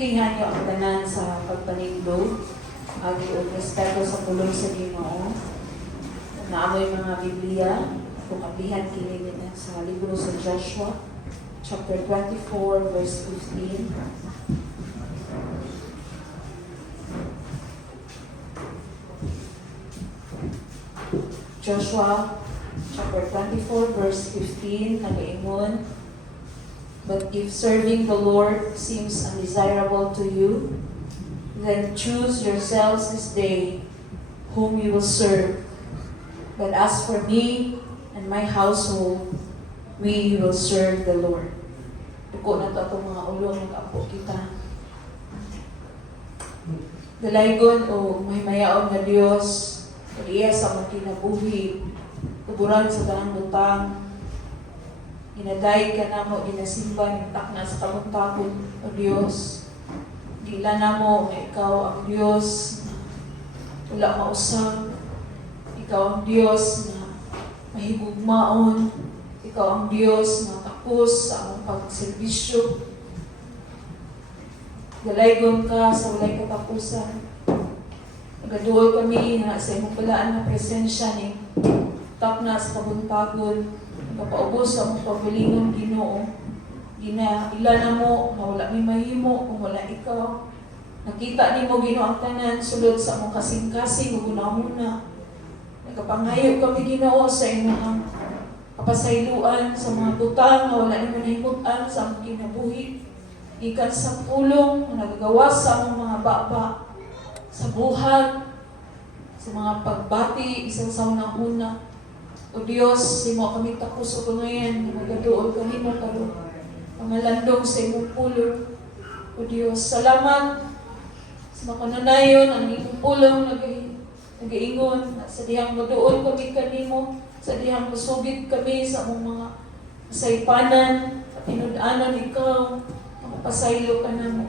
Gihan niyo ang tanan sa pagpanigdo, agi o respeto sa pulong sa Ginoo. Naamoy mga Biblia, kabihan kini din sa libro sa Joshua, chapter 24, verse 15. Joshua, chapter 24, verse 15, nag-ingon, "But if serving the Lord seems undesirable to you, then choose yourselves this day whom you will serve. But as for me and my household, we will serve the Lord." Duko na ito itong mga ulo ng apo kita. Dalaygon o mahimayaon na Diyos, iya sa mga kinabuhi, kuburan sa tanang butang, ginaday ka na mo, ginasimba, nitak na sa kamuntakon, o Diyos. Dila na mo, ikaw ang Diyos na wala mausang. Ikaw ang Diyos na mahigugmaon. Ikaw ang Diyos na tapos sa among pagservisyo. Dalaygon ka sa walay katapusan. Nagaduol kami na sa imong balaan na presensya ni tak na sa kabuntagon. Nagapaubos sa among pagbilingong Ginoo. Ila na mo na wala may mahimo kung wala ikaw. Nakita ni mo Ginoo ang tanan sulod sa among kasing-kasing ug una-una. Nagapangayo kami Ginoo sa imong kapasayloan sa mga butang na wala nimo nahimutan sa among kinabuhi. Ikan sa pulong na nagagawas sa among mga baba, sa buhat, sa mga pagbati, isang sa una-una. O Diyos, imo kami tapos o ngayon, na magaduol kami mo karon pangalandong sa imong pulong. O Diyos, salamat sa makananayon ang imong pulong nag-iingon, sa dihang maduol kami kanimo, sa dihang masugid kami sa among mga saypanan, at tinud-anan ikaw, pasaylo ka na mo.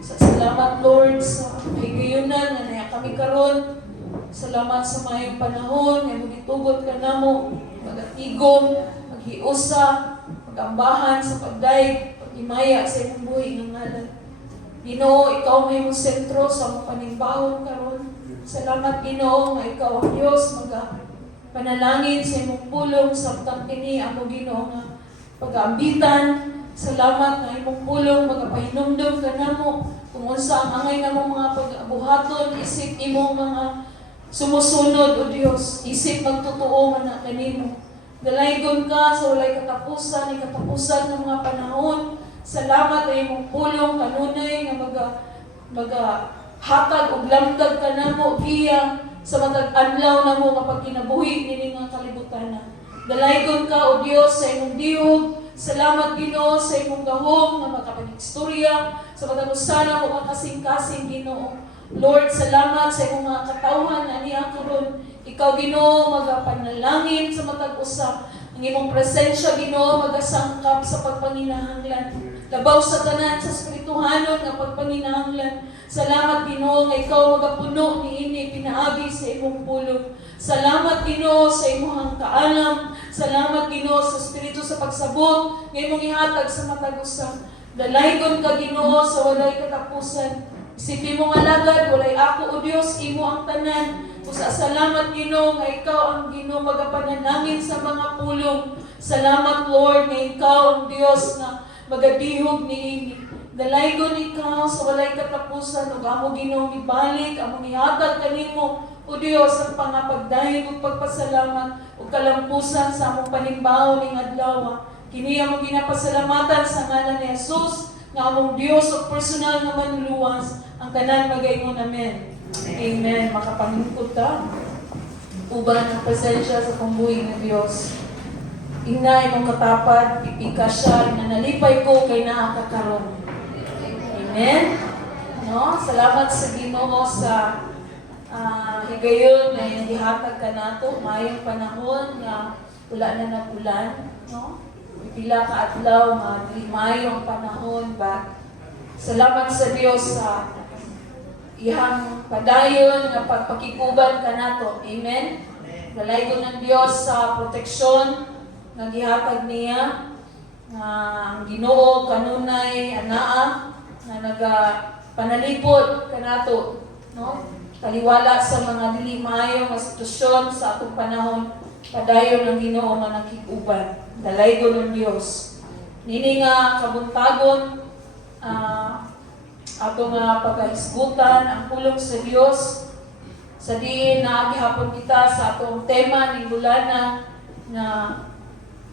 Salamat Lord sa higayunan na naya kami karon. Salamat sa mayong panahon na magitugot ka na mo, magatigom, maghiusa, magambahan sa pagdaig, pag-imaya sa imong buhay ng ngalan. Ginoo, ikaw may mong sentro sa mong panimbahon karon. Salamat Ginoo nga ikaw ang Diyos panalangin sa imong pulong sa kini ako Ginoo nga pag-aambitan. Salamat na imong pulong magapahinumdum ka namo kung unsa ang angay namong mga pag-abuhaton, isip imong mga sumusunod o Dios, isip magtotoo man na kanimo. Dalaygon ka sa walay katapusan, katapusan ng mga panahon. Salamat na imong pulong kanunay nga hatag og lamdag ka namo iya sa matag adlaw namo nga pagkinabuhi nini nga kalibutan. Dalaygon ka o Dios sa imong diog. Salamat Ginoo sa imong gahom na makapag-istorya sa matag-usana mo kasing-kasing Ginoo. Lord, salamat sa imong mga katawhan na niya karon. Ikaw Ginoo magapanalangin sa matag-usa. Ang imong presensya Ginoo magasangkap sa pagpanginahanglan. Labaw sa tanan sa espirituhanon nga pagpanginahanglan. Salamat Ginoo nga ikaw magapuno niini pinaagi sa imong pulong. Salamat Ginoo sa imong kaalam. Salamat Ginoo sa espiritu sa pagsabot nga imong ihatag sa matag-usa. Dalaygon ka Ginoo sa walay katapusan. Isipin mo nga lagad, walay ako o Dios, imo ang tanan. Usa salamat Ginoo nga ikaw ang Ginoo magapanalangin sa mga pulong. Salamat Lord nga ikaw ang Dios na magadihog niini. Dalaygon ikaw sa walay katapusan ug amo Ginoo ibalik, amo ihatag kanimo o Dios ang pangapagdahig ug pagpasalamat ug kalampusan sa among panimbaw ning adlaw. Kini among ginapasalamatan sa ngalan ni Jesus nga among Dios ug personal nga manluluwas ang tanan magaingon amen. Amen. Makapangingkod ta uban ang presensya sa pambuhi ng Dios. Ingna imong katapad, ipika siya, nanalipay ko kay naa ka karon. Amen. No, salamat sa Ginoo sa higayon na ihatag ka nato mayong panahon nga wala na napulan, no? Pila ka adlaw nga mayong panahon ba. Salamat sa Dios sa ihang padayon nga pagpakikuban ka nato. Amen. Dalaygon ng Dios sa proteksyon nga gihatag niya ang Ginoo kanunay anaa nga panalipod kanato, no? Taliwala sa mga dili maayo nga sitwasyon sa atong panahon, padayon ng Ginoo nga nakig-uban, dalaygon ng Dios. Nini nga kabuntagon ato nga pagkahisgutan ang pulong sa Dios sa diin na gihapon kita sa atong tema ning bulana nga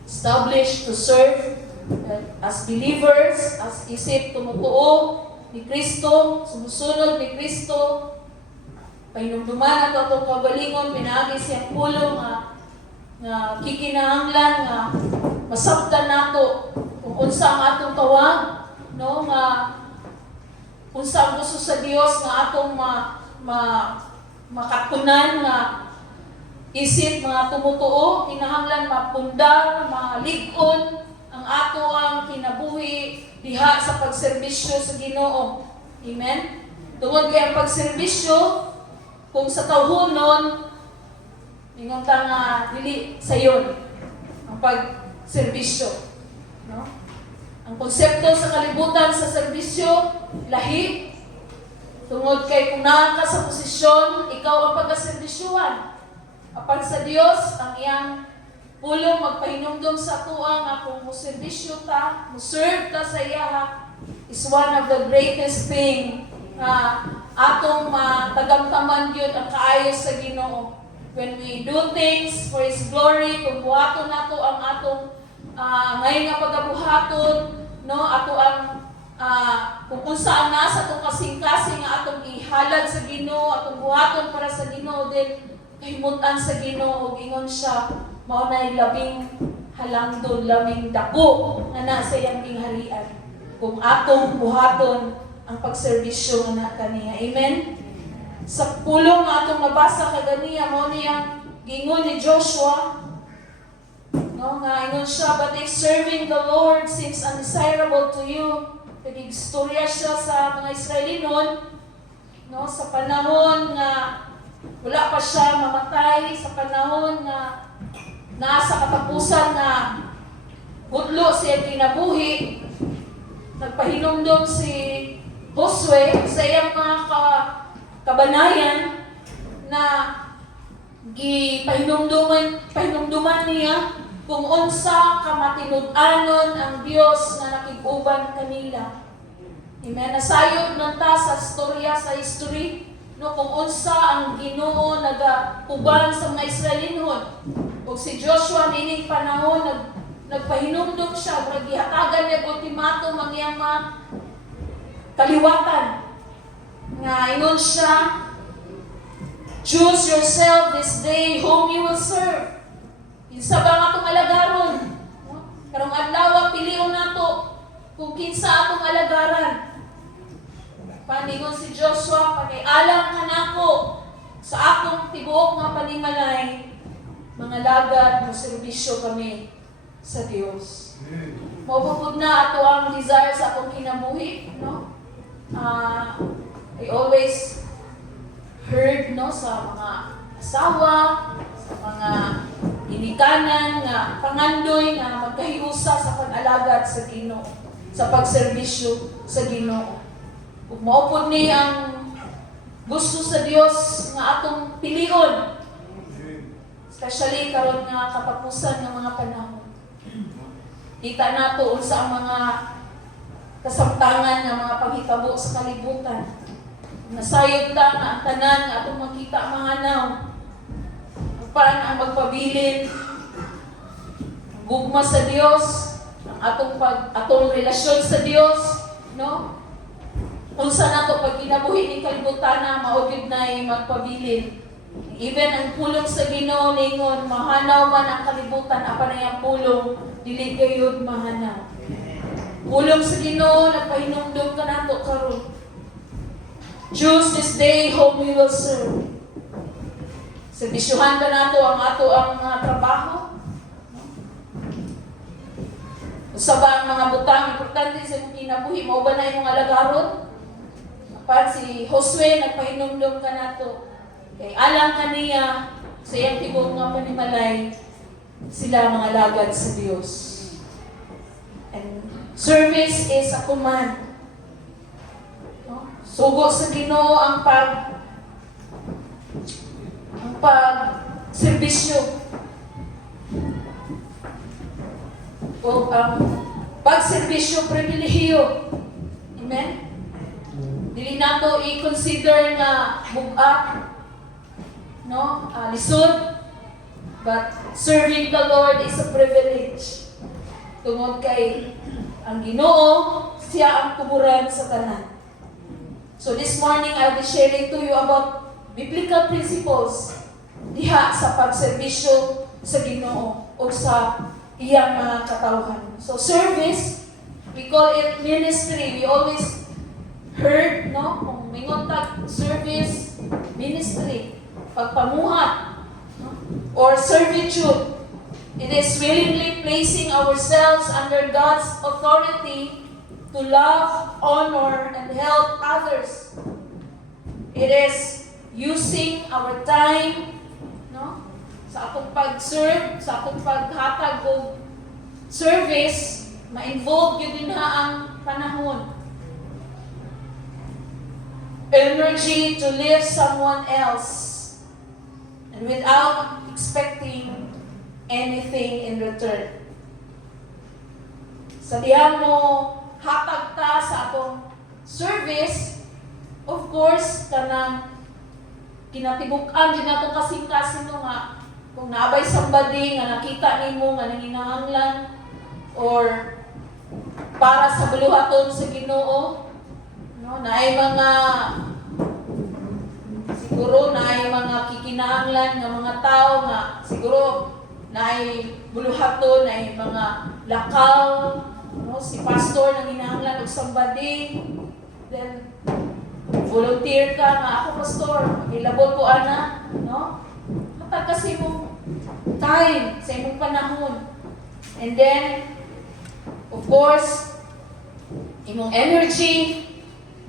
established to serve as believers, as isip tumutuo ni Kristo, sumusunod ni Kristo. Pahinumduman ato atong kabalingon, pinaagi siyang pulong nga kikinahanglan nga masabtan nato kung unsa ang atong tawag, no, nga unsa ang gusto sa Dios nga atong makatunan nga isip mga tumutuo, kinahanglan mapundar, malig-on ang ato ang kinabuhi diha sa pagserbisyo sa Ginoo. Amen? Tungod kay ang pagserbisyo, kung sa tawhonon, ingon ta nga dili sayon ang pagserbisyo, no? Ang konsepto sa kalibutan sa serbisyo lahi. Tungod kay kung naa ka sa posisyon, ikaw ang pagkaserbisyuhan. Apan sa Dios ang iyang pulong magpahinumdom sa tuwa nga kung muserbisyo ta, muserve ta sa iya is one of the greatest thing na atong matagamtaman yun ang kaayos sa Ginoo. When we do things for His glory, kung buhaton nato ang atong ngayon nga pagabuhaton, no, ato ang kung saan na sa itong kasing-kasing nga atong ihalad sa Ginoo, atong buhaton para sa Ginoo, din kahimutan sa Ginoo, ingon siya, mao na'y labing halangdon, labing dako na nasa iyang tingharian. Kung atong buhaton ang pagserbisyo na kaniya. Amen? Sa pulong nga atong nabasa kaganiya, mao niyang gingon ni Joshua, no, nga ingon siya, but if serving the Lord seems undesirable to you, nag-istorya siya sa mga Israelinon, no, sa panahon nga wala pa siya mamatay, sa panahon nga nasa katapusan na hudlo siya kinabuhi, nagpahinumdom si Josue sa iyang mga kabanayan na pahinumduman niya kung unsa kamatinud-anon ang Dios na nakig-uban kanila. Amen. Nasayod nun ta sa storya, sa history, no, kung unsa ang Ginoo nagauban sa mga Israelinon. Ug si Joshua nining panahon nagpahinumdom siya, gihatagan niya ultimatum ang iyang mga kaliwatan. Nga ingon siya, choose yourself this day whom you will serve. Kinsa ba nga itong alagaron? No? Karong adlaw pilion nato kung kinsa atong alagaran. Paningon si Joshua, pakialam ka nako sa akong tibuok nga panimalay, mga lagad mo serbisyo kami sa Dios. Mabubod na ato ang desire sa akong kinabuhi, no? I always heard, no, sa mga asawa, sa mga inikanan nga pangandoy nga magkahiusa sa pag-alagad sa Ginoo, sa pagserbisyo sa Ginoo. Ug maupod ni ang gusto sa Dios nga atong pilion, especially karon nga katapusan ng mga panahon. Kita nato unsa ang mga kasamtangan ng mga paghitabo sa kalibutan. Nasayod ta nga ang tanan nga atong makita mahanaw. Paano ang magpabilin, gugma sa Dios, ang atong relasyon sa Dios, no? Unsa nato pag kinabuhi ni kalibutan na maugid na'y magpabilin. Even ang pulong sa Ginoo ningon, mahanaw man ang kalibutan, apan ang pulong dili gayud mahanaw. Pulong sa Ginoo nagpahinumdom ka nato karon. Choose this day whom we will serve. Serbisyuhan ba nato ang ato ang trabaho? Usa ba ang mga butang importante sa kinabuhi, mao ba na imong alagaron? Apan si Josue nagpahinumdom ka nato. Kay alang kaniya sa iyang tibuok nga panimalay, sila mga lagad sa Dios. And service is a command. sugo sa Ginoo ang pag-serbisyo. O ang pag-serbisyo pribilehiyo. Amen? Dili nato i-consider na bug-ak, no? Lisod. But serving the Lord is a privilege. Tungod kay ang Ginoo, siya ang kuburan sa tanan. So this morning, I'll be sharing to you about biblical principles diha sa pagserbisyo sa Ginoo o sa iyang mga katawhan. So service, we call it ministry. We always heard, no? Kung mingon tag service, ministry, pagpamuhat, no? Or servitude. It is willingly placing ourselves under God's authority to love, honor, and help others. It is using our time, no? Sa akong pag-serve, sa akong paghatag o service, ma-involve yun din ha ang panahon. Energy to lift someone else and without expecting anything in return. Sa diyan mo hatag ta sa atong service, of course, kanang kinatibuk-an din natong kasing-kasing nga kung naabay somebody nga nakita nimo nga nanginahanglan or para sa buluhaton sa Ginoo, no, naay mga siguro naay mga kikinahanglan nga mga tao nga siguro naay buluhaton, naay mga lakaw, no, si pastor nanginahanglan og somebody, then volunteer ka nga ako pastor, available ko ana, no? Hatag kasi mo time sa imong panahon. And then of course imong energy,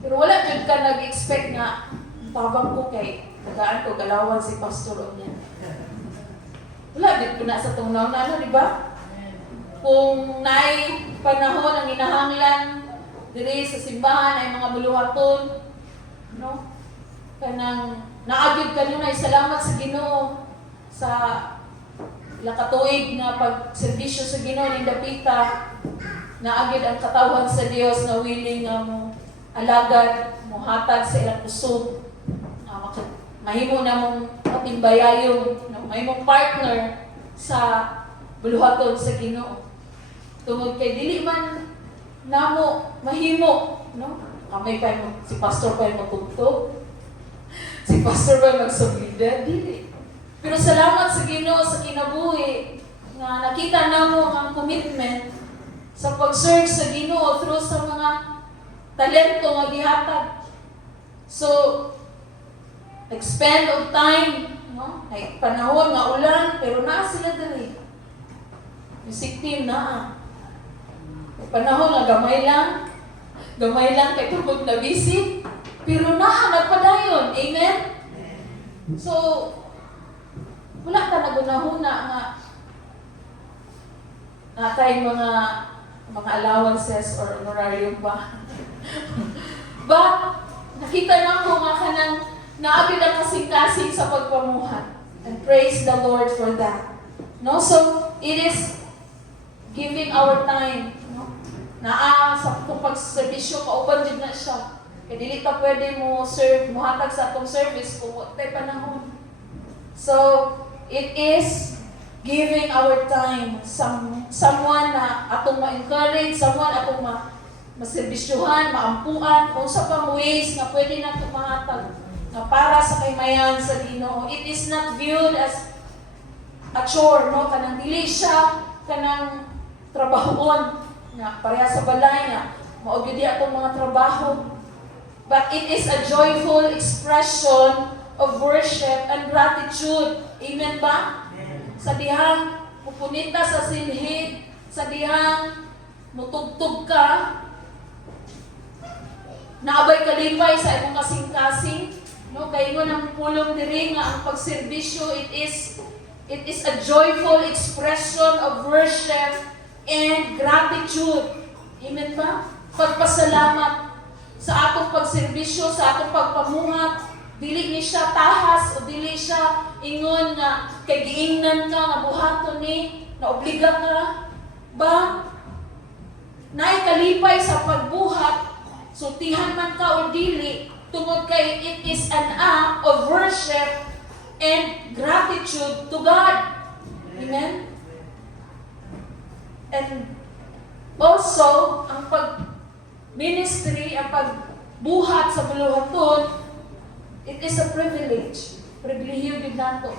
pero wala jud ka nag-expect nga tabang ko kay nagaan ko galawan si pastor og niya. Wala jud ko na sa tungnaw na ano, di ba? Kung naay panahon ang inahanglan diri sa simbahan ay mga buluhaton, no? Kanang naagid kanunay salamat sa Ginoo sa lakatuig na pagserbisyo sa Ginoo ni Dapita. Naagid ang katawhan sa Dios na willing nga mo alagad, mo hatag sa ilang kusog. Mahimo na mong patimbayayon, mahimong partner sa buluhaton sa Ginoo. Tungod kay dili man namo mahimo, no? Kamay pa mo, si pastor pa magtugtog. Si pastor pa magsublida, dili. Pero salamat sa Ginoo sa kinabuhi nga nakita namo ang commitment sa pag-serve sa Ginoo through sa mga talento nga gihatag. So, expend of time, no? Ay panahon nga ulan, pero naa sila diri. Music team naa. Panahon nga gamay lang kay tugod na busy, pero naa nagpadayon. Amen? So, wala ka nagunahuna nga natay mga allowances or honorarium pa. But, nakita na ko nga kanang naabid ang kasing-kasing sa pagpamuhat. And praise the Lord for that. No? So, it is giving our time. No? Sa pagservisyo, kauban din na siya. Kaya dili ka pwede mo serve, muhatag sa atong service kung tayo panahon. So, it is giving our time. Someone na atong ma-encourage, someone atong maserbisyuhan, maampuan, kung sa pang ways na pwede na tumahatag na para sa kaymayan sa Ginoo. It is not viewed as a chore, no? Kanang dili siya, kanang trabahoon, na pareha sa balay na maugid atong mga trabaho. But it is a joyful expression of worship and gratitude. Amen ba? Sa dihang pupunita sa silhig, sa dihang mutugtog ka, naabay kalipay sa imong kasing-kasing, no? Kay mo nang pulong diri nga ang pagserbisyo, it is a joyful expression of worship and gratitude. Amen ba? Pagpasalamat sa atong pagserbisyo, sa atong pagpamuhat. Dili ni siya tahas o dili siya ingon nga kay giingnan ka nga buhaton ni na obliga ka ba naay kalipay sa pagbuhat, sultihan man ka o dili, tungod kay it is an act of worship and gratitude to God. Amen? And also, ang pag-ministry, ang pagbuhat sa buluhaton, it is a privilege. Pribilehiyo din nato.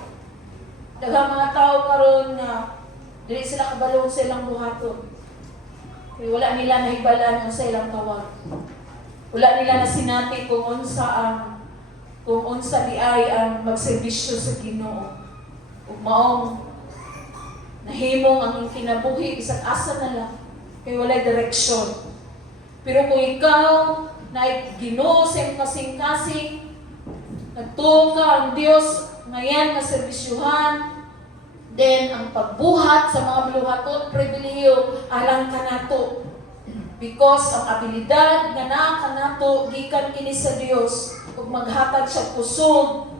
Daghang mga tao karon nga dili sila kabalo sa ilang buhaton. Kaya wala nila nahibalan kung sa ilang tawag. Wala nila na sinati kung unsa di ay ang magserbisyo sa Ginoo. Ug maong nahimong ang kinabuhi isang asa na lang kay walay direksyon. Pero kung ikaw na Ginoo sa iyong kasing-kasing, nagtuo ka ang Diyos ngayon na serbisyuhan, then ang pagbuhat sa mga buluhaton, pribilehiyo, alang ka nato. Because ang abilidad nga naa ka nato, gikan kini sa Dios ug maghatag siya kusog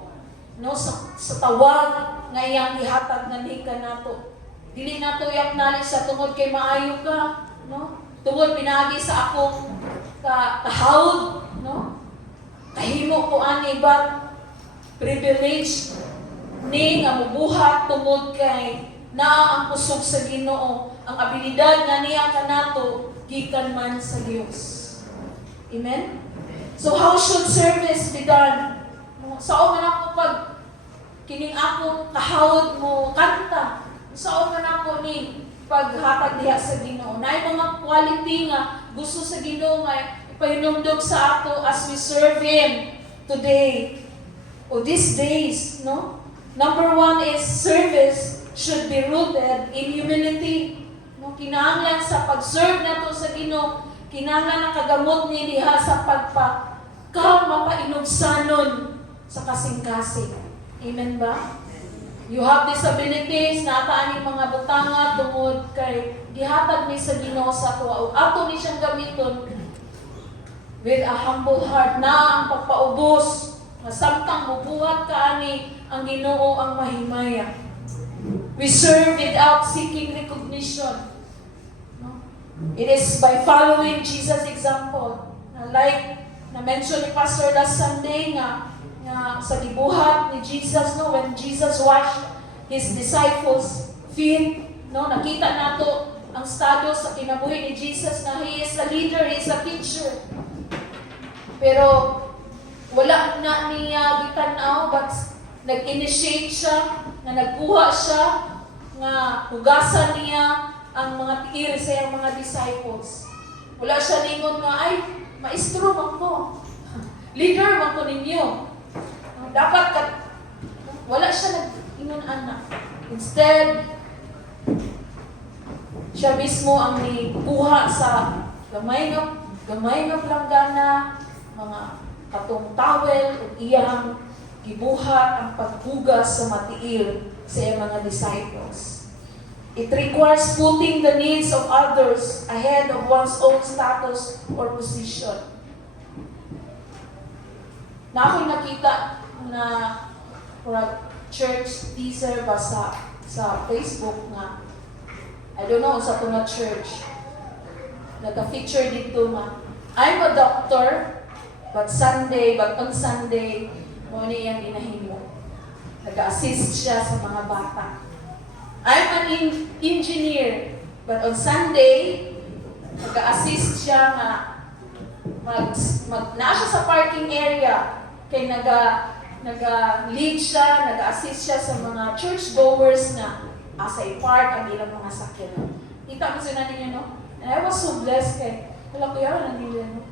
no, sa tawag nga iyang ihatag nga ni ka nato. Dili nato i-acknowledge sa tungod kay maayo ka, no? Tungod pinagi sa akong kahawd, no? Kahimo ko ani ba privilege ni nga mubuhat tungod kay naa ang kusog sa Ginoo, ang abilidad nga niya kanato gikan man sa Dios. Amen. So how should service be done? Sao man ako pag kining akong kahawd mo kanta? Sao man ako ni paghatag diha sa Ginoo? Naay mga quality nga gusto sa Ginoo nga ipahinumdog sa ato as we serve Him today or these days, no? Number one is service should be rooted in humility. No, kinahanglan sa pag-serve nato sa Ginoo, kinahanglan nakagamot ni diha sa mapainugsanon sa kasing-kasing. Amen ba? You have disabilities na ataan mga butanga tungod kay gihatag ni sa Ginoo sa tuwa. Ato ni siyang gamiton with a humble heart na ang pagpaubos na samtang mubuhat kaani ang Ginoo ang mahimaya. We serve without seeking recognition. No? It is by following Jesus' example. Like na-mention ni Pastor last Sunday nga sa gibuhat ni Jesus, no, when Jesus washed His disciples' feet, no, nakita nato ang estado sa kinabuhi ni Jesus na He is a leader, He is a teacher. Pero wala na niya gitanaw, but nag-initiate siya, na nagkuha siya, nga hugasan niya ang mga tiir sa iyang mga disciples. Wala siya ningon nga, ay, maestro man ko. Leader man ko ninyo. Dapat wala siya nag-ingon anak. Instead, siya mismo ang nikuha sa gamay nga planggana, mga katong towel, o iyang gibuhat ang paghugas sa matiil sa iyang mga disciples. It requires putting the needs of others ahead of one's own status or position. Na ako'y nakita na church teaser ba sa Facebook nga, I don't know, sa na church, naka-feature dito nga, I'm a doctor, but on Sunday, mo niyang ginahimo. Nag-assist siya sa mga bata. I'm an engineer, but on Sunday, nag-assist siya nga naa siya sa parking area kay naga-lead siya, nag-assist siya sa mga church-goers na asa i-park ang ilang mga sakyanan. Kita mo sila ninyo, no? And I was so blessed kay wala ko yan nila, no?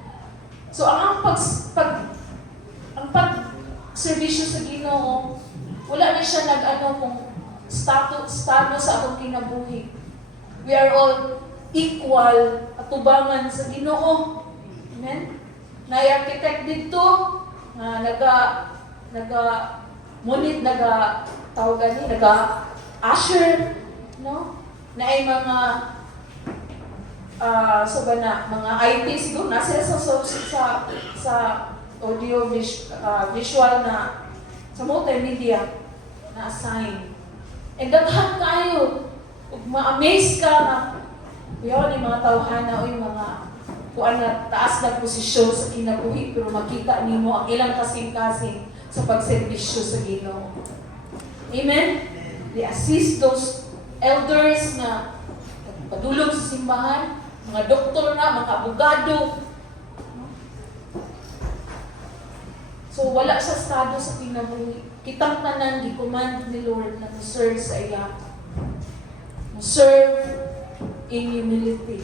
So, ang pag-servisyo sa Ginoo, wala na siya kung estado sa atong kinabuhi. We are all equal at tubangan sa Ginoo. Amen? Na-architect dito, naga-usher, no? Na ay mga so ba na, mga IT siguro na sila sa audio visual na sa multimedia na assign. And daghan kayo, ug ma-amaze ka na yaw ni mga tawhana o yung mga kuan na taas na posisyon sa kinabuhi pero makita nimo ang ilang kasing-kasing sa pagserbisyo sa Ginoo. Amen? They assist those elders na padulong sa simbahan, mga doktor na, mga abogado. So wala sa estado sa kinabuhi. Kitang tanan gi-command ni Lord na to-serve sa iya. Serve in humility.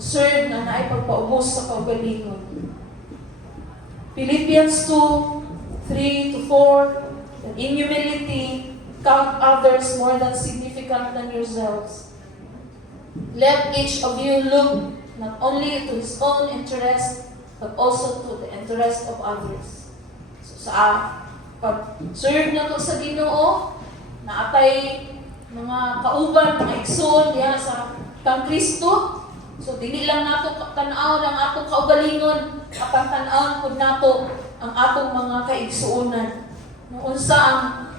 Serve na naay pagpaubos sa kaugalingon. Philippians 2:3-4, that in humility, count others more than significant than yourselves. Let each of you look not only to his own interest, but also to the interest of others. So sa pag-serve na to sa Ginoo, na atay mga kauban, mga igsoon diha sa kang Kristo. So dili lang nato tan-aw ang atong kaugalingon, apan tan-aw pud nato ang atong mga kaigsuonan. No unsa ang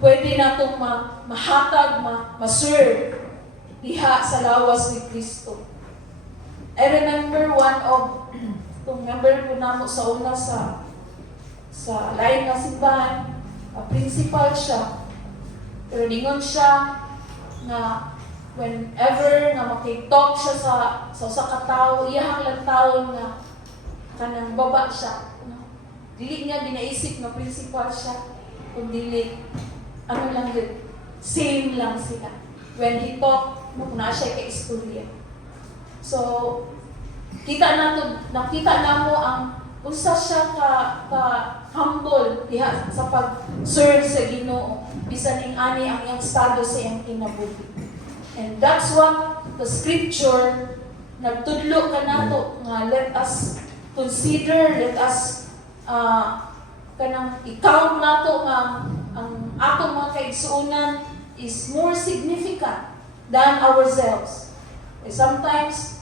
pwede natong mahatag, ma-serve diha sa lawas ni Kristo. I remember one of itong member po namo sa una sa lain nga simbahan, principal siya. Pero ningon siya na whenever nga makitalk siya sa katao, iyahang lang taon nga kanang baba siya. No? Dili niya binaisip na principal siya, kundi ano lang din, same lang sila. When he talk, na siya ka-istorya. So, nakita na mo ang usa siya ka humble diha sa pag-serve sa Ginoo bisan ing ani ang iyang estado sa iyang kinabuhi. And that's what the scripture nagtudlo kanato nga let us consider, let us kanang i-count nato nga ang atong mga kaigsuonan is more significant than ourselves. And sometimes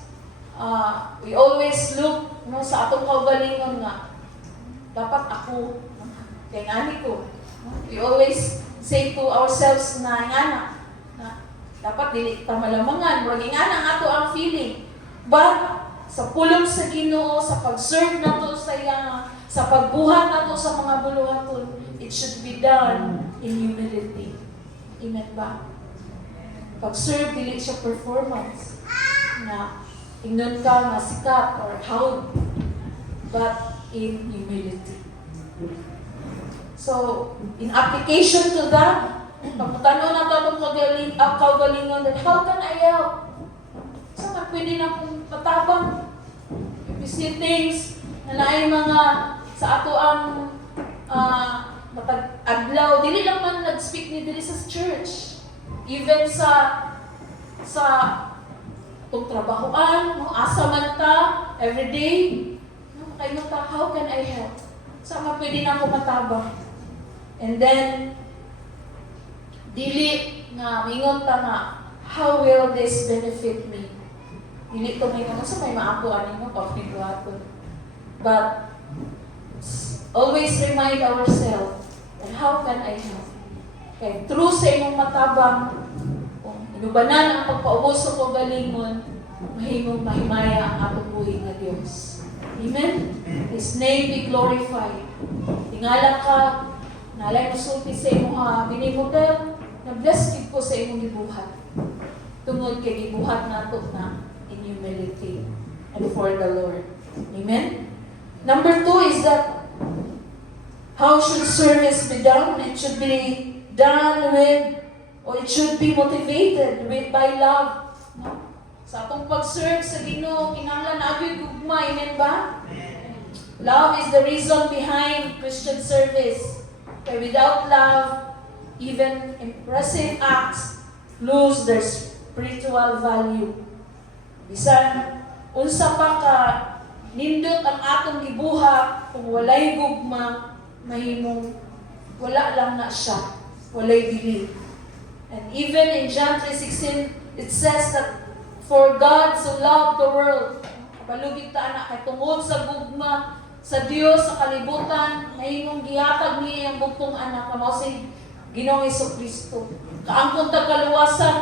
we always look sa atong kaugalingon nga dapat ako kay ani ko. We always say to ourselves na dapat dili ta malamangan murag ingana ang ato ang feeling. But sa pulong sa Ginoo, sa pag-serve nato sa iya, sa pagbuhat nato sa mga buluhaton, it should be done in humility. Amen ba? Pag-serve dili siya performance na ingnon ka nga sikat or how, but in humility. So, in application to that, pagputano na ito itong kaugalingon that how can I help? Saan pwede na kong patabang? If you see things na naay mga sa ato ang matag-adlaw, dili lang man nag-speak ni dili sa church. Even sa itong trabahoan, asa man ta, everyday, kayo ta, how can I help? Saan pwede na ako matabang? And then, dili nga, mingon ta nga, how will this benefit me? Dili to may mga sa may maapo aning mo, pagpiguaton. But, always remind ourselves, and how can I help? Okay, through sa imong matabang, kung inubanan ang pagpaubos sa kaugalingon, mahimong mahimaya ang atong buhi nga Dios. Amen? His name be glorified. Tingala ka, nalay mo sulti sa imong binimodel, na-bless ko sa imong gibuhat. Tungod kay gibuhat nato na in humility and for the Lord. Amen? Number 2 is that how should service be done? It should be done with, or it should be motivated by love. No? Sa atong pag-serve sa Ginoo, kinahanglan na agad gugma, amen ba? Love is the reason behind Christian service. Okay, without love, even impressive acts lose their spiritual value. Bisan, unsa pa ka nindot ang atong gibuhat kung walay gugma, mahimong wala lang na siya, walay belief. And even in John 3:16, it says that For God so loved the world. Kabalugid ta anak kay tungod sa gugma sa Dios sa kalibutan, mahimong gihatag niya ang bugtong anak na mao si Ginoong Jesucristo. Kaangkon ta kaluwasan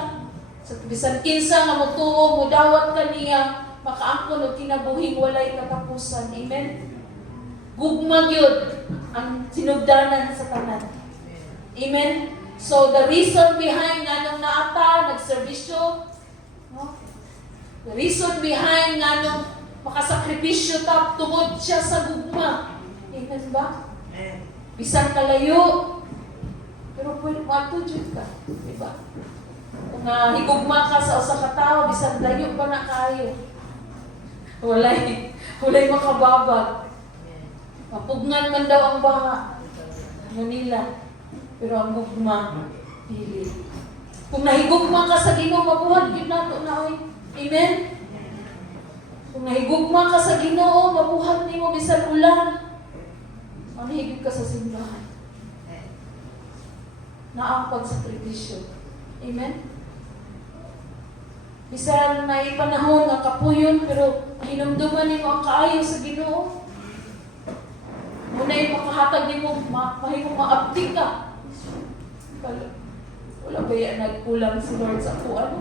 sa bisan kinsa nga motuo modawat kaniya makaangkon og kinabuhing walay katapusan. Amen. Gugma gyud ang sinugdanan sa tanan. Amen. So the reason behind nganong naata nagserbisyo, no? The reason behind nganong makasakripisyo ta tungod siya sa gugma. Amen ba? Bisan kalayo, pero pwede matudjud ka, di ba? Kung higugma ka sa usa ka tawo, bisan layo pa na kayo. Walay makababag. Mapugnan man daw ang baha. Manila. Pero ang gugma, dili. Kung nahigugma ka sa Ginoo, mabuhat yun nato na oy. Amen? Kung nahigugma ka sa Ginoo, mabuhat nimo bisan ulan. Ang higit ka sa simbahan. Na ang pagsakripisyo. Amen? Bisan may panahon nga kapuyon, pero hinumduman nimo ang kaayo sa Ginoo. Muna'y makahatag nimo, mahimong maabdi ka. Wala ba yan nagkulang si Lord sa ako, ano?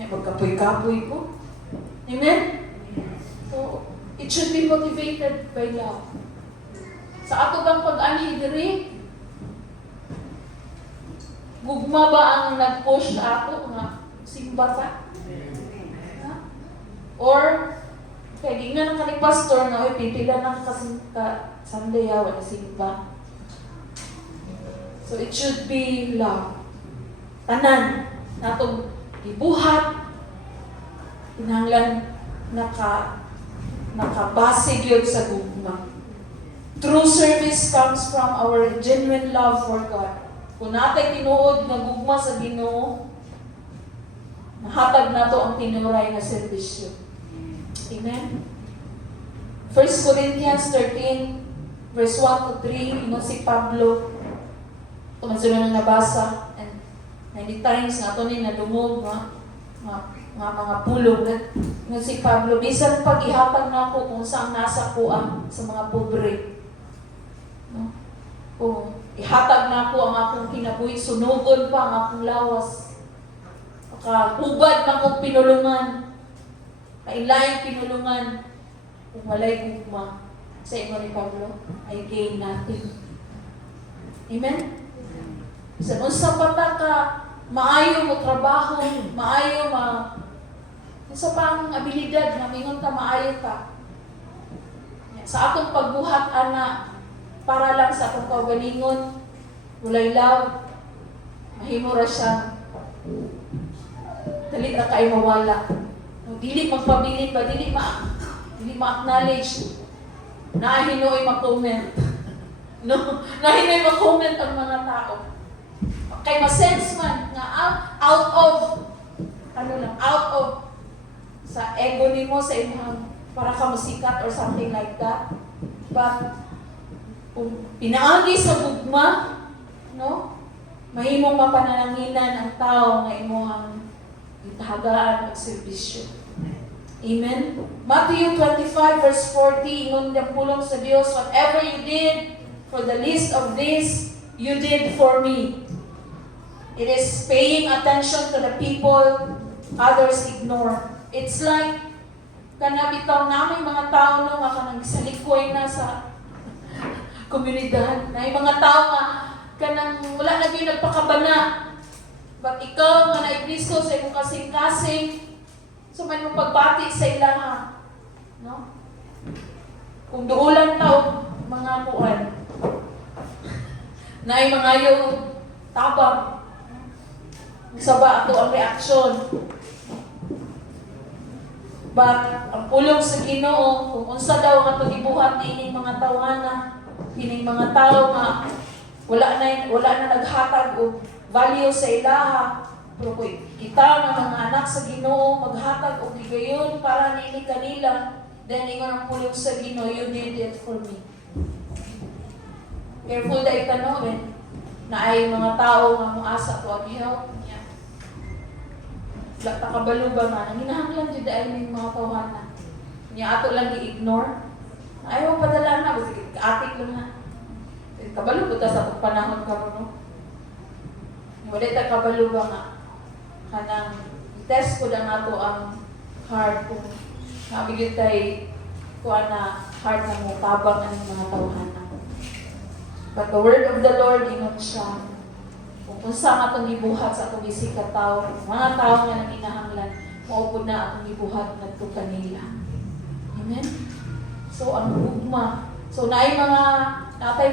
Yan, magkapoy-kapoy ko. Amen? So, it should be motivated by love. Sa ato bang pag-anhi diri, gugma ba ang nag-push sa ato nga simba ta? Ha? Or, kaya di nga nang kaning pastor na, pipila na ka Sunday wala simba. So it should be love. Tanan, natong ibuhat, kinahanglan nakabase gyud sa gugma. True service comes from our genuine love for God. Kung natay tinuod nga gugma sa Ginoo, mahatag nato ang tinuray na serbisyo. Amen? 1 Corinthians 13, verse 1 to 3, ingon si Pablo, tumansunan na nabasa, and many times nga ito ni nadungog, mga pulong, ingon si Pablo, bisan pag-ihatag na ako kung saan nasa kuan sa mga pobre. No? Kung ihatag na ako ang akong kinabuhi, sunugon pa ang akong lawas. Makahubad na akong pinulungan. Kailaing pinulungan. Kung walay gugma sa ingon ni Pablo, ay gain natin. Amen? Sa unsa pa ta ka maayo mo trabaho, maayo sa pang abilidad na mingon ta maayo ka. Sa atong pagbuhat ana para lang sa atong kaugalingon, walay love, mahimo ra siya. Dali ra kay mawala. Dili magpabilin ba, dili ma-acknowledge. Nahinoy ma-comment. No? Nahinoy ma-comment ang mga tao. Kay ma-sense man nga out of sa ego nimo sa imong para ka musikat or something like that. But kung pinaagi sa gugma, no? Mahimong mapanananginan ang tao nga imong itahagaan at serbisyo. Amen? Matthew 25 verse 40, ingon ng pulong sa Diyos, whatever you did for the least of this, you did for me. It is paying attention to the people others ignore. It's like, kanabitaw namin mga tao no, nga kanang salikoy na sa komunidad. Na yung mga tao nga, kanang wala na yung nagpakabana. But ikaw nga na Kristo sa imong kasing-kasing, so may mong pagbati sa ilaha. No? Kung duulan tao, mga kuan, na ay mga yung tabang, sa ba ato ang reaksyon. But ang pulong sa Ginoo, kung unsa daw nga pagibuhat niining mga tawhana, ining mga tao nga wala na naghatag og value sa ilaha, pero kung kita nga mga anak sa Ginoo maghatag og higayon para niini kanila, then ingon ang pulong sa Ginoo, you did it for me. Careful da itanawin na ay mga tao nga moasa to ang help niya. takabalo ba nga, nanginahanglan jud ay ning mga tawhana. Niya ato lang i-ignore. Ayaw padala na, basta kaatik lang na. Kabalo po ta sa panahon karon no. Wala ta kabalo ba nga. Kanang test ko lang ato ang heart kung nabigit tay kuan na heart na mo tabang ang mga tawhana. But the word of the Lord ingon siya. Kung saan atong ibuhat sa atong isig ka tao, mga tao nga nanginahanglan, maupod na atong ibuhat ngadto kanila. Amen? So, ang gugma. So, natay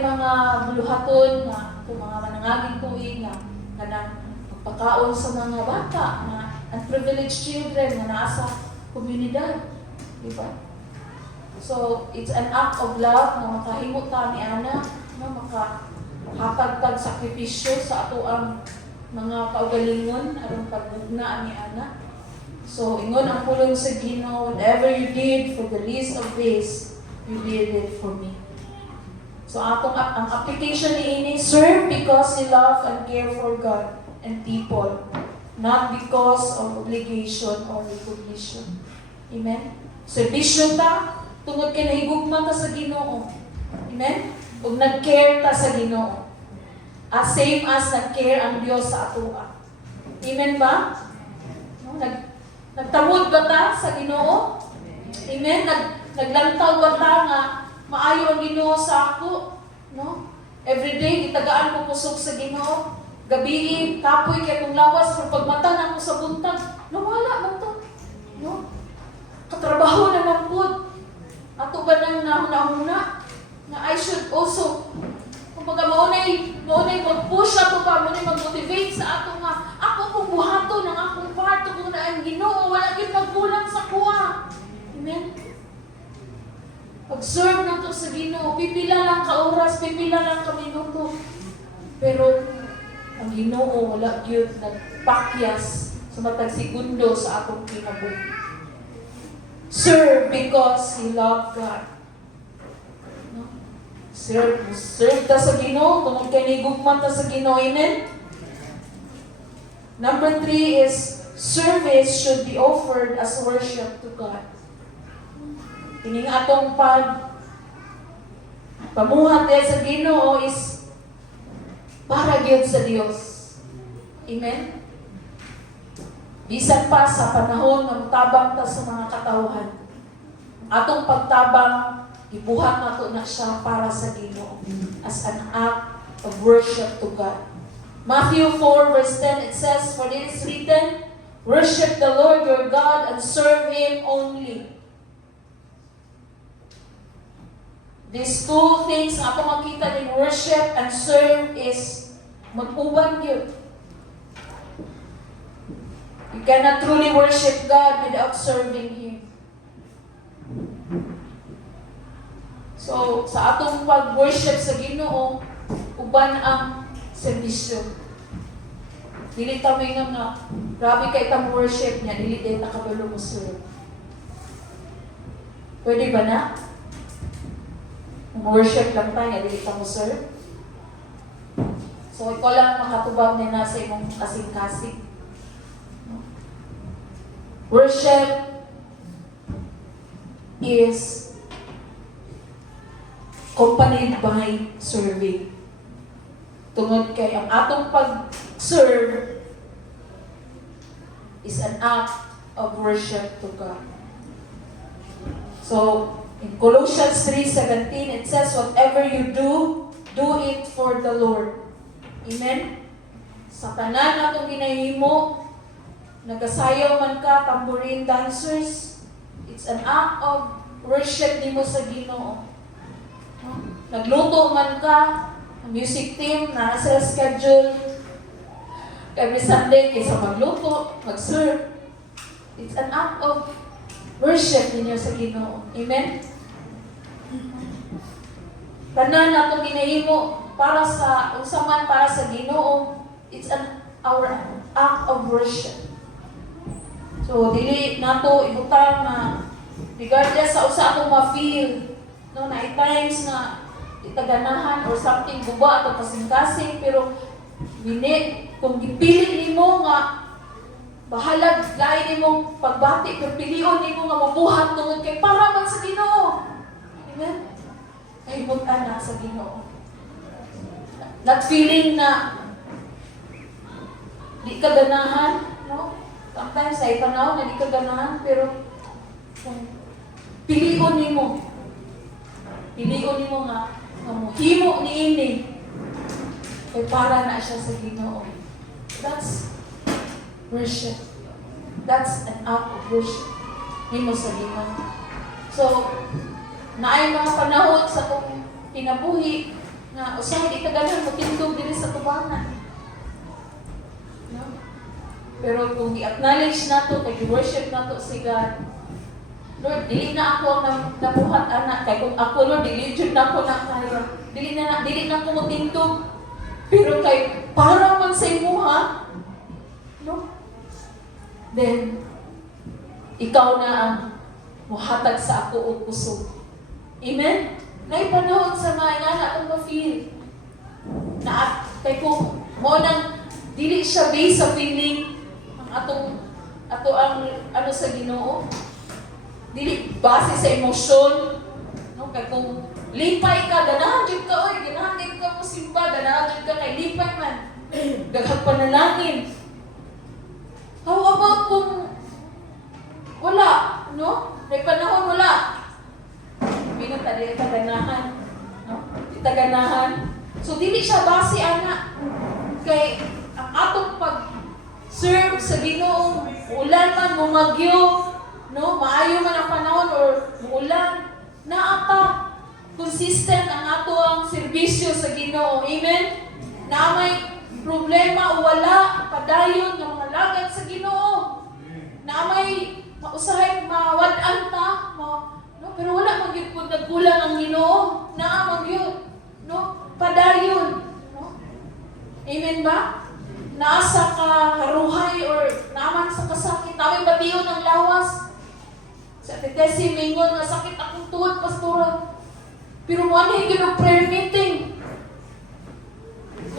mga buluhaton na kung mga manangaging tuig na kanang magpakaon sa mga bata na unprivileged children na nasa komunidad. Diba? So, it's an act of love na makahimot ta ni Ana, na makahatag-tag sakripisyo sa ato ang mga kaugalingon aron pagbugna ni Ana. So, ingon ang pulong sa Ginoo, whatever you did for the least of this, you did it for me. So, ang application ni ini, serve because you love and care for God and people, not because of obligation or recognition. Amen? Servisyo ta, tungod kay nahigugma ta sa Ginoo. Amen? Ug nag-care ta sa Ginoo. Same as nag-care ang Dios sa atoa. Amen ba? No? Nagtamod ba ta sa Ginoo? Amen? Naglantaw ba ta nga maayo ang Ginoo sa ako? No? Everyday gitagaan ko kusog sa Ginoo. Gabi kapoy kay kung lawas pero pagmata na ako sa buntag, nawala man to. No? Katrabaho na lang po. Ato ba nang nahuna na I should also kumbaga maunay mag-push ato pa, maunay mag-motivate sa ato nga ako kung buhato ng akong part kung na ang Ginoo wala gyud magkulang sa kuha. Amen. Pag-serve nato sa Ginoo, pipila lang ka oras, pipila lang ka minuto. Pero ang Ginoo wala gyud nagpakyas sa matag segundo sa atong kinabuhi. Serve because you love God. No? Serve ta sa Ginoo, tungod kay nigugma ta sa Ginoo. Amen? Number 3 is, service should be offered as worship to God. Kining atong pamuhat sa Ginoo is para gyud sa Dios. Amen? Bisan pa sa panahon ng tabang ta sa mga katawhan. Atong pagtabang, ibuhat nato na siya para sa Ginoo as an act of worship to God. Matthew 4 verse 10, it says, "For it is written, worship the Lord your God and serve Him only." These two things nga atong makita din, worship and serve is mag-uban yun. You cannot truly worship God without serving Him. So, sa atong pag-worship sa Ginoo, uban ang servisyo. Dili ta may nga, grabe kay tang worship niya, dili din nakabalo mo serve. Pwede ba na? Worship lang tayo, dili ta mo serve. So, ikaw lang makatubag na nasa imong kasing-kasing. Worship is accompanied by serving. Tungod kay ang atong pag-serve is an act of worship to God. So, in Colossians 3:17, it says, "Whatever you do, do it for the Lord." Amen? Sa tanan atong ginahimo, nagasayaw man ka, tambourine dancers, it's an act of worship nimo sa Ginoo. Nagluto man ka, music team, nasa schedule, every Sunday kaysa magluto, mag-serve. It's an act of worship ninyo sa Ginoo. Amen? Tanan natong ginahimo para sa usaman para sa Ginoo, it's our act of worship. So dili nato ibutang na regardless sa usa atong ma-feel, no, na at times na itaganahan or something guba ato kasing-kasing, pero kung gipili nimo nga bahalag lain imong pagbati pero pilion nimo nga mabuhat tungod kay para man sa Ginoo. Amen. Kay ana sa Ginoo. Not feeling na di ka ganahan, no? Sometimes ay panahon na di ka ganahan pero kung pilion nimo nga himo niini kay para na siya sa Ginoo. That's worship. That's an act of worship. Nimo sa Ginoo. So, naay mga panahon sa kong kinabuhi na usahay di ka ganahan matindog diri sa tubangan. No? Pero kung i-acknowledge nato, kay i-worship nato si God, Lord, dili na ako ang nabuhat anak. Kaya kung ako, Lord, dili jud na ako na kaya. Dili na ako matindog. Pero kay para man sa imuha, no? Then, ikaw na ang muhatag sa ako o puso. Amen? Ngay panahon sa mga nga na akong ma-feel. Na kay kung mo nang dili siya based sa feeling ang ato ang ano sa Ginoo. Dili base sa emosyon, no? Kay kung lipay ka, ganahan jud ka, oy, ganahan jud ka mo simba, ganahan jud ka kay lipay man. Daghang panalangin. How about kung wala, no? May panahon wala. Binata di ka ganahan, no? Di ta ganahan. So dili siya base ana kay ang atong pag-serve sa Ginoo, ulan man mumagyo, no, maayo man ang panahon or muulan, naata consistent ang ato ang serbisyo sa Ginoo. Amen? Na may problema o wala, padayon ng mga lagad sa Ginoo. Na may mausahay, mawad-an ta, no, pero wala magyud pud nagkulang ang Ginoo. Naa magyud, no, padayon, no? Amen ba? Naasa ka haruhay or naman sa kasakit, tawag batiyon ng lawas. Sa Titesi, mingon nga sakit akong tuhod, pastora. Pero mo ano yung prayer meeting?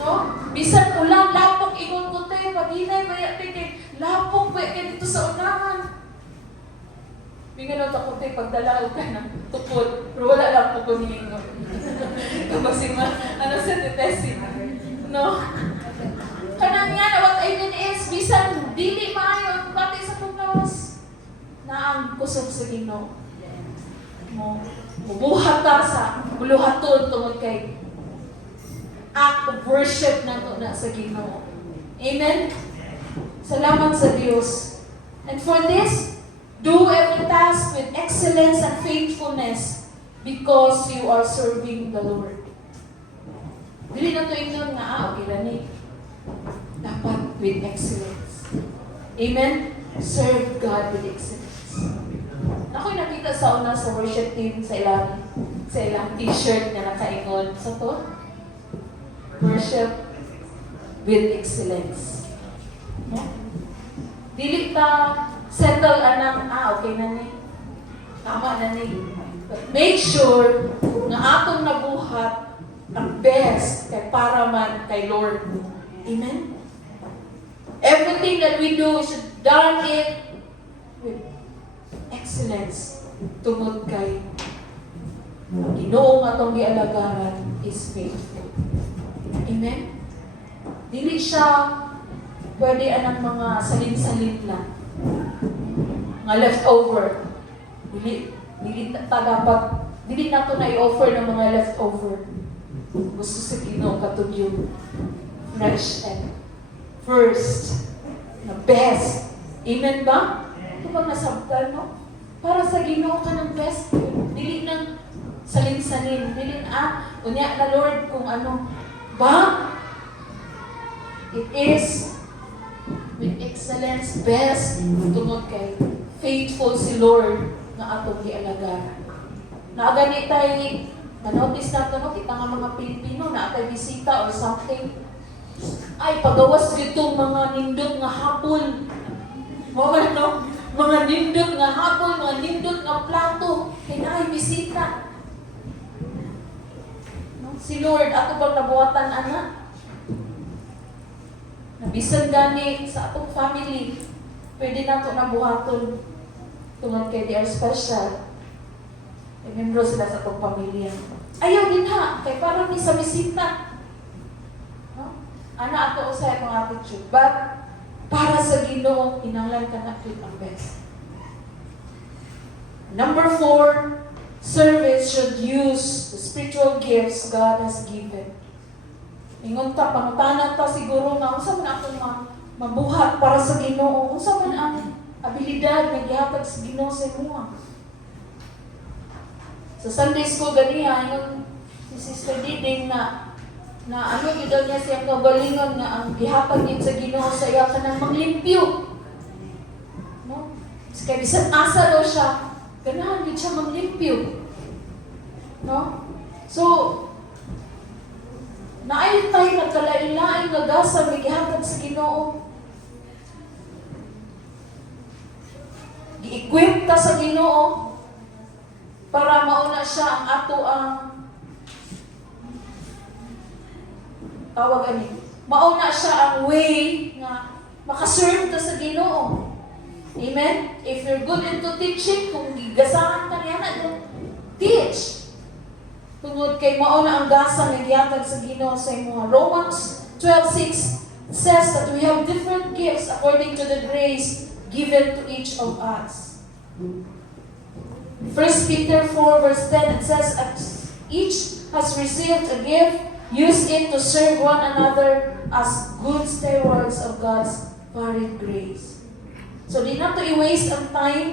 No? Bisan ulang, lapok, ingon ko tayo, pag-inay, maya tayo, lapok, maya kayo dito sa unahan. Mingon ako tayo, pagdalaw ka ng tukod, pero wala lang po ko nilingon. Kasi ano sa Titesi? No? Kanang yan, what I mean is, bisan, dili maayo, pati sa paglawas. Na ang kusog sa Ginoo. Mo mubuhat ta sa buluhaton tungod kay act of worship nato na sa Ginoo. Amen. Salamat sa Dios. And for this, do every task with excellence and faithfulness because you are serving the Lord. Dili na to ingon nga okay ra ni. Dapat with excellence. Amen. Serve God with excellence. Ako'y nakita sa una sa worship team sa ilang t-shirt na nakaingon sa to. Worship with excellence. No? Dili ta settle anang, okay na ni. Tama na ni. But make sure na atong nabuhat ang best kay para man kay Lord. Amen? Everything that we do, we should done it with excellence. Tungod kay Ginoo nga atong gialagaran is faithful. Amen? Dili siya pwede anang mga salin-salin lang. Mga leftover. Dili nato na i-offer ng mga leftover. Gusto sa Ginoo katong yung fresh and first, na best. Amen ba? Ito bang nasabtan, no? Para sa Ginoo ka ng best. Dili ng salin-salin. Dili unya na Lord kung ano. Ba? It is with excellence, best, tungod kay faithful si Lord na atong gialagaran. Naagani tayo, na-notice nato no, kita nga mga Pilipino na atay bisita or something. Ay, pagawas dito mga nindot nga hapon. Mga nindot nga hapon, mga nindot nga plato. Kaya na ay bisita. No? Si Lord, ato bang nabuhatan, anak? Nabisan gani sa atong family. pwede nato na buhaton tungod kay they are special. May membro sila sa itong pamilya. Ayaw din ha, kay parang ni sa bisita. No? Ana ato usay akong attitude. But, para sa Ginoo, kinahanglan ka na with ang best. Number 4, service should use the spiritual gifts God has given. Ingon ta, pangutanan ta siguro nga, unsa man akong mabuhat para sa Ginoo, unsa man ang abilidad na gihatag sa Ginoo sa imuha. Sa Sunday school ganiya, ingon si Sister Diding na ano yun daw niya siyang kabalingon nga ang gihatag din sa Ginoo sa iya kanang manglimpyo. No? Kaya bisan asa daw siya, ganahan din siya manglimpyo. No? So, naay tayo nagkalain-lain nga gasa may gihatag sa Ginoo. Gi-equip ta sa Ginoo para mauna siya ang ato ang tawag ani. Mauna siya ang way nga makaserve ta sa Ginoo. Amen? If you're good into teaching, kung gigasahan ka niya na, teach. Tungod kay mauna ang gasa nga gihatag sa Ginoo sa imo. Romans 12:6 says that we have different gifts according to the grace given to each of us. 1 Peter 4:10 it says that each has received a gift, use it to serve one another as good stewards of God's varied grace. So di na to i-waste ang time,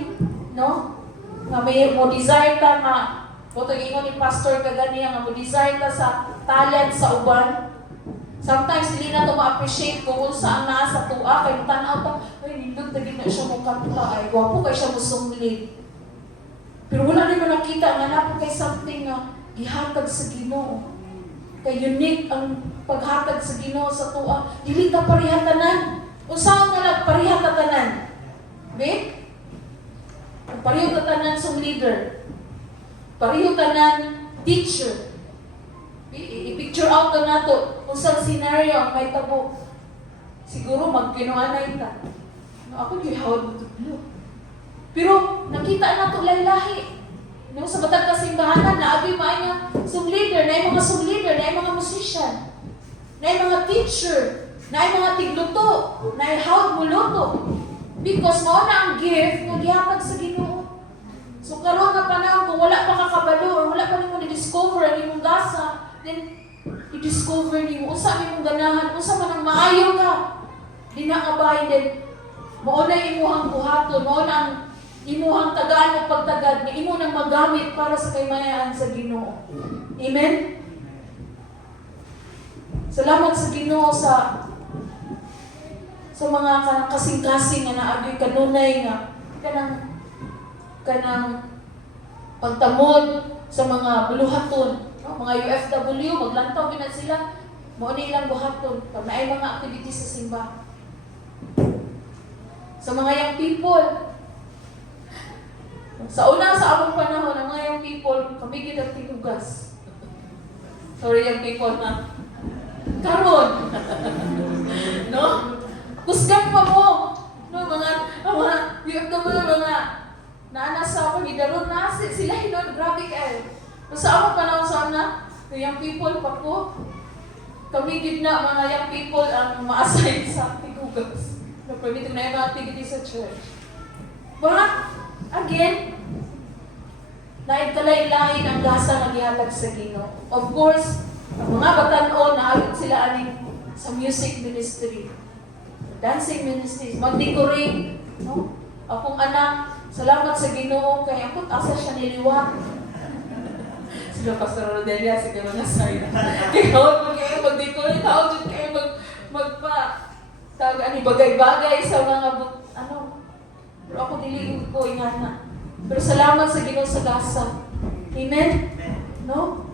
no? Nga may mo desire ta nga Kung ingon ni pastor kaganiya nga mo desire ta sa talent sa uban. Sometimes dili na to ma-appreciate kung unsa ang naa sa tuwa kay tan-aw ta, ay nindot na gid na siya mo kanta, ay gwapo kay siya mo sunglit. Pero wala ni mo nakita nga napo kay something nga gihatag sa Ginoo. Kay unique ang paghatag sa Ginoo sa tuwa. Dili ta parihatanan. Unsa nga nagparihatanan? Be? Pareho tanan sung leader. Pareho tanan teacher. I-picture out na nato kung saan scenario ang may tabo. Siguro magkinuanay ta. No, ako gihawad mo ito. Pero nakita na ito lahi-lahi. No, sa batang kasimbahanan, naabi maayo nga sung leader, na mga sung leader, na mga musician, na mga teacher, na mga tigluto, na hawad mo luto. Because mao na ang gift nga gihatag sa Ginoo. So karon nga panahon kung wala pa kakabalo or wala pa nimo ni-discover ang imong gasa, then i-discover nimo unsa imong ganahan, unsa man ang maayo ka. Di na kabay din. Mao na imuhang buhaton, mao na ang imuhang tagaan o pagtagad nga imo nang magamit para sa kaymayan sa Ginoo. Amen. Salamat sa Ginoo sa mga kasing-kasing nga naagoy kanunay nga kanang pagtamod sa mga buluhaton, no? Mga UFW maglantaw gina sila, mao ni ilang buhaton pag naay mga activities sa simbahan. Sa mga young people, sa una sa among panahon, ang mga young people kami gid ang tinugas. Sorry young people na karon no? Kusgan pa mo, no, mga UFW, mga naanasa ako, gidaron na sila hinon, grabe kayo. Sa ako panahon sa na, young people pa ko, kami gid na mga young people ang ma-assign sa tigugas. Na-permit na yung mga activity sa church. But, again, naibtalay-lain ang gasa ng gihatag sa Ginoo. Of course, ang mga batanon, naagod sila aning sa music ministry. Dancing ministries, mag-decorate, no? Akong anak, salamat sa Ginoo kay ako asa siya niliwat. Sila Pastor Rodelia siguro na sa'yo. Kaya mag-decorate, tawag kayo tawag ani bagay-bagay sa mga pero ako dili ko ingana. Pero salamat sa Ginoo sa gasa. Amen? No?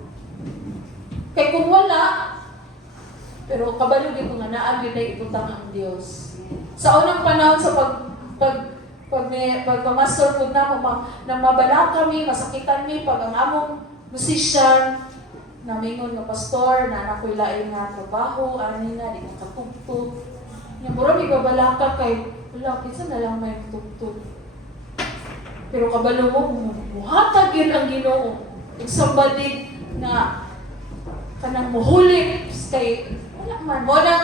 Kay kung wala, pero kabalo gyud nga naa gyud ay ibutang ang Dios. Sa unang panahon sa pagpamaster pud namo nang mabala kami, masakitan mi pag ang among musician namingon nga pastor na nakoy lain nga trabaho ani na di makatugtog. Nya mura mi babalaka kay wala, kinsa na lang may tugtog. Pero kabalo mo, buhatag yun ang Ginoo. If somebody na kanang muhuli kay wala man mo na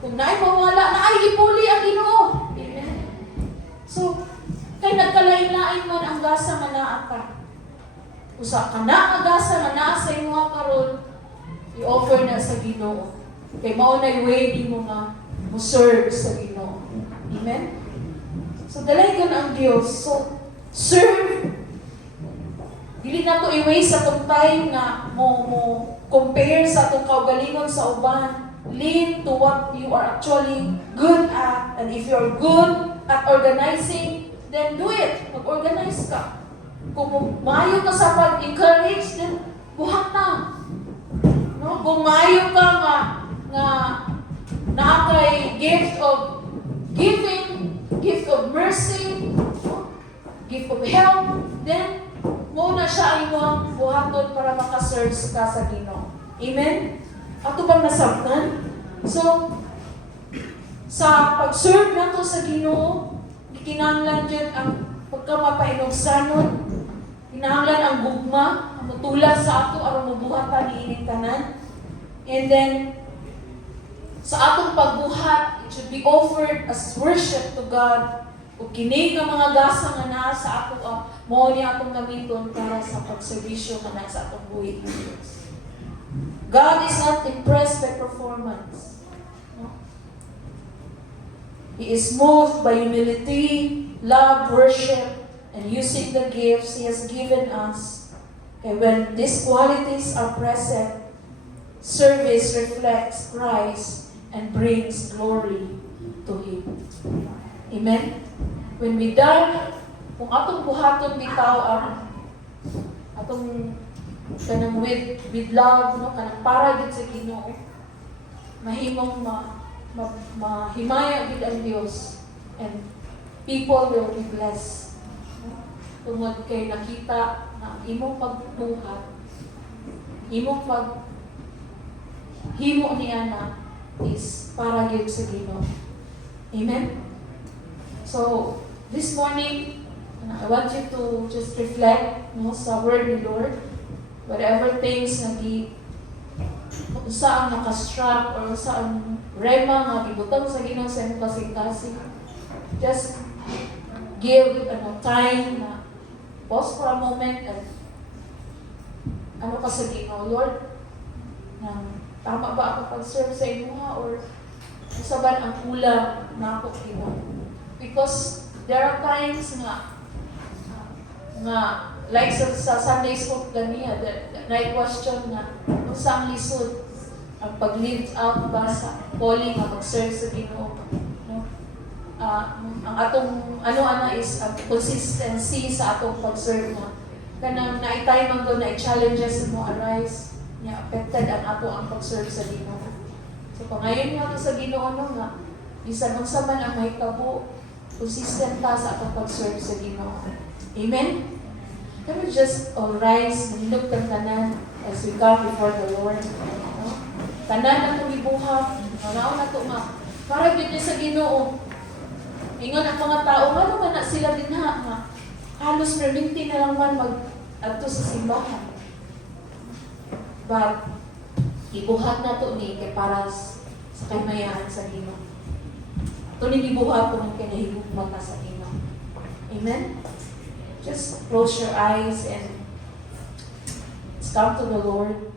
kung naay mawala na ay ipuli ang Ginoo. Amen. So kay nagkalain-lain man ang gasa nga naa ka. Usa ka na ang gasa nga naa sa imong karon, i-offer na sa Ginoo. Kay mao nay way di mo nga mo serve sa Ginoo. Amen. So dalay ka na ang Dios. So serve. Dili na to i-way sa tong time na mo compare sa atong kaugalingon sa uban. Lean to what you are actually good at. And if you're good at organizing, then do it. Mag-organize ka. Kung maayo ka sa pag-encourage, then buhat na. No? Kung maayo ka nga naakay gift of giving, gift of mercy, gift of help, then muna siya imong buhaton para makaserve ka sa Ginoo. Amen? Ato bang nasabtan? So, sa pag-serve nato sa Ginoo, kinahanglan dyan ang pagkamapainog-sanon, kinahanglan ang gugma, ang mutula sa ato, aron mabuhatan ni ining tanan. And then, sa atong pagbuhat, it should be offered as worship to God. O kini nga mga gasa nga naa sa ato, mao ni atong gamiton para sa pagserbisyo nga naa sa atong buhi ng Diyos. God is not impressed by performance. No? He is moved by humility, love, worship, and using the gifts He has given us. And when these qualities are present, service reflects Christ and brings glory to Him. Amen? When we done, kung atong buhaton bitaw ang atong kanang with love, no, kanang para gid sa Ginoo, mahimong mahimaya gid ang Dios, and people will be blessed. No? Tungod kay nakita na imong pagbuhat, imong himo niya na is para gid sa Ginoo. Amen. So this morning, I want you to just reflect, no, sa word ni Lord. Whatever things na saan nakastrap or saan rema nga gibutang sa Ginoo sa imong kasing-kasing, just give time na pause for a moment and ka sa Ginoo, Lord, tama ba ako pag-serve sa imuha or usaban ang kulang na ako Ginoo? Because there are times nga like sa Sunday school ganiya, the night question na kung saan lisod ang pag-live out ba sa calling na mag-serve sa Ginoo. No? Ang atong is ang consistency sa atong pag-serve na kanang naitay man do na challenges mo arise niya affected ang ato ang pag-serve sa Ginoo. So pangayon nga sa Ginoo nga bisan unsa man ang mahitabo, consistent ta sa atong pag-serve sa Ginoo. Amen. Can we just all rise, manilog ng tanan as we come before the Lord? No? Tanan na itong ibuhat, nanaw na ito para yun sa Ginoo. Ingon ang mga tao, ano man na sila din nga, halos merminti na lang man mag-adto sa simbahan. But, ibuhat na ito ni kay para sa kaymayahan sa Ginoo. Ito ni ibuhat ko ng kinahigugma na sa Ginoo. Amen? Just close your eyes and let's come to the Lord.